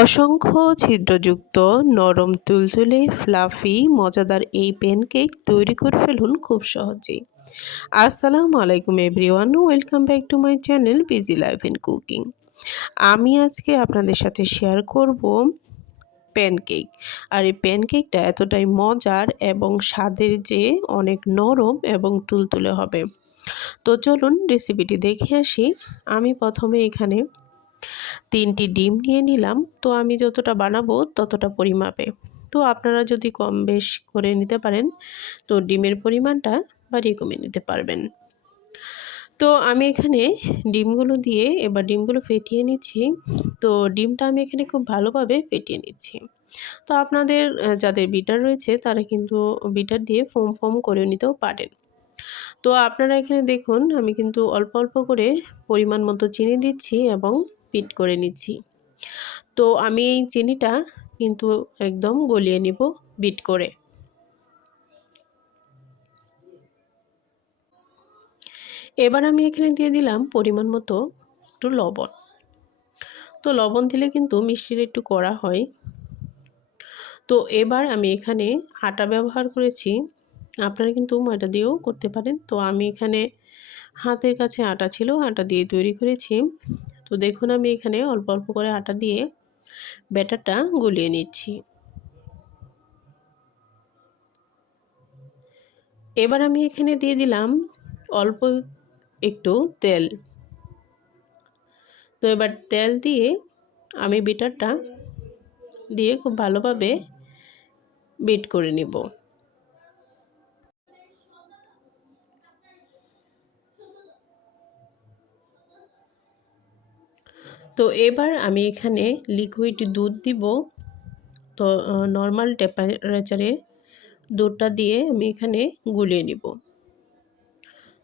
অসংখ্য ছিদ্রযুক্ত নরম তুলতুলে ফ্লাফি মজাদার এই প্যানকেক তৈরি করে ফেলুন খুব সহজেই। আসসালামু আলাইকুম everyone, welcome back to my channel busy life and cooking. আমি আজকে আপনাদের সাথে শেয়ার করব প্যানকেক। আর এই প্যানকেকটা এতটাই মজার এবং স্বাদের যে অনেক নরম এবং তুলতুলে হবে। তো চলুন রেসিপিটি দেখে আসি। আমি প্রথমে এখানে 3টি ডিম নিয়ে নিলাম। তো আমি যতটা বানাবো ততটা পরিমাপে। তো আপনারা যদি কম বেশ করে নিতে পারেন তো ডিমের পরিমাণটা বাড়িয়ে কমিয়ে নিতে পারবেন। তো আমি এখানে ডিমগুলো দিয়ে এবার ডিমগুলো ফেটিয়ে নিচ্ছি। তো ডিমটা আমি এখানে খুব ভালোভাবে ফেটিয়ে নিচ্ছি। তো আপনাদের যাদের বিটার রয়েছে তারা কিন্তু বিটার দিয়ে ফোম করে নিতেও পারেন। তো আপনারা এখানে দেখুন আমি কিন্তু অল্প অল্প করে পরিমাণ মতো চিনি দিচ্ছি এবং বিট করে নিচ্ছি। তো আমি এই চিনিটা কিন্তু একদম গলিয়ে নিব বিট করে। এবার আমি এখানে দিয়ে দিলাম পরিমাণ মতো একটু লবণ। তো লবণ দিলে কিন্তু মিষ্টিটা একটু কড়া হয়। তো এবার আমি এখানে আটা ব্যবহার করেছি। আপনারা কিন্তু ময়দা দিয়েও করতে পারেন। তো আমি এখানে হাতের কাছে আটা ছিল, আটা দিয়ে তৈরি করেছি। তো দেখুন আমি এখানে অল্প অল্প করে আটা দিয়ে ব্যাটারটা গলিয়ে নিচ্ছি। এবার আমি এখানে দিয়ে দিলাম অল্প একটু তেল। তো এবার তেল দিয়ে আমি ব্যাটারটা দিয়ে খুব ভালোভাবে বিট করে নিব। তো এবার আমি এখানে লিকুইড দুধ দিব। তো নর্মাল টেম্পারেচারে দুধটা দিয়ে আমি এখানে গুলিয়ে নিব।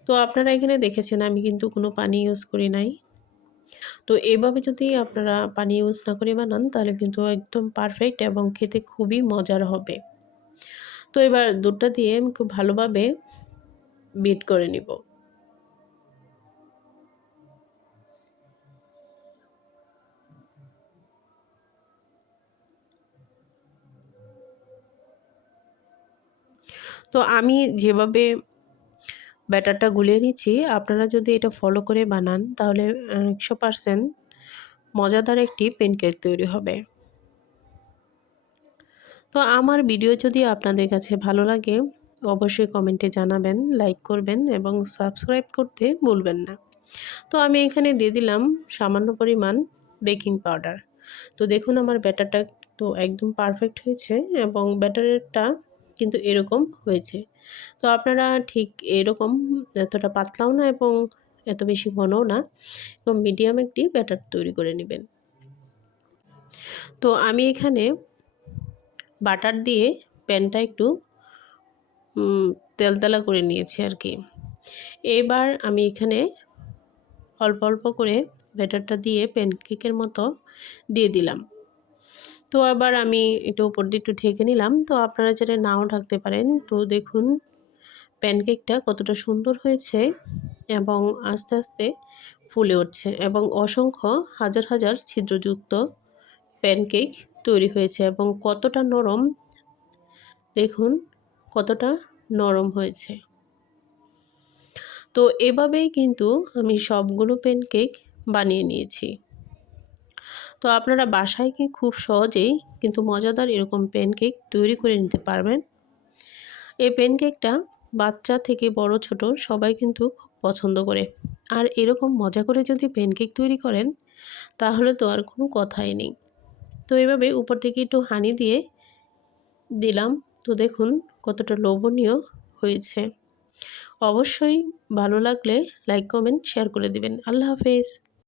তো আপনারা এখানে দেখেছেন আমি কিন্তু কোনো পানি ইউজ করি নাই। তো এভাবে যদি আপনারা পানি ইউজ না করে বানান তাহলে কিন্তু একদম পারফেক্ট এবং খেতে খুবই মজার হবে। তো এবার দুধটা দিয়ে আমি খুব ভালোভাবে বিট করে নিব। তো আমি যেভাবে ব্যাটারটা গুলিয়ে নিচ্ছি আপনারা যদি এটা ফলো করে বানান তাহলে 100% মজাদার একটি প্যানকেক তৈরি হবে। তো আমার ভিডিও যদি আপনাদের কাছে ভালো লাগে অবশ্যই কমেন্টে জানাবেন, লাইক করবেন এবং সাবস্ক্রাইব করতে ভুলবেন না। তো আমি এখানে দিয়ে দিলাম সামান্য পরিমাণ বেকিং পাউডার। তো দেখুন আমার ব্যাটারটা তো একদম পারফেক্ট হয়েছে এবং ব্যাটারটা কিন্তু এরকম হয়েছে। তো আপনারা ঠিক এরকম এতটা পাতলাও না এবং এত বেশি ঘনও না, এবং মিডিয়াম একটি ব্যাটার তৈরি করে নেবেন। তো আমি এখানে বাটার দিয়ে প্যানটা একটু তেলতেলা করে নিয়েছি আর কি। এবার আমি এখানে অল্প অল্প করে ব্যাটারটা দিয়ে প্যানকেকের মতো দিয়ে দিলাম। তো আবার আমি একটু উপর দিয়ে একটু ঢেকে নিলাম। তো আপনারা যেটা নাও ঢাকতে পারেন। তো দেখুন প্যানকেকটা কতটা সুন্দর হয়েছে এবং আস্তে আস্তে ফুলে উঠছে এবং অসংখ্য হাজার হাজার ছিদ্রযুক্ত প্যানকেক তৈরি হয়েছে এবং কতটা নরম দেখুন, কতটা নরম হয়েছে। তো এভাবেই কিন্তু আমি সবগুলো প্যানকেক বানিয়ে নিয়েছি। তো আপনারা বাসায় কি খুব সহজেই কিন্তু মজাদার এরকম প্যানকেক তৈরি করে নিতে পারবেন। এই প্যানকেকটা বাচ্চা থেকে বড় ছোট সবাই কিন্তু খুব পছন্দ করে। আর এরকম মজা করে যদি প্যানকেক তৈরি করেন তাহলে তো আর কোনো কথাই নেই। তো এভাবে উপর থেকে একটু হানি দিয়ে দিলাম। তো দেখুন কতটা লোভনীয় হয়েছে। অবশ্যই ভালো লাগলে লাইক, কমেন্ট, শেয়ার করে দিবেন। আল্লাহ হাফেজ।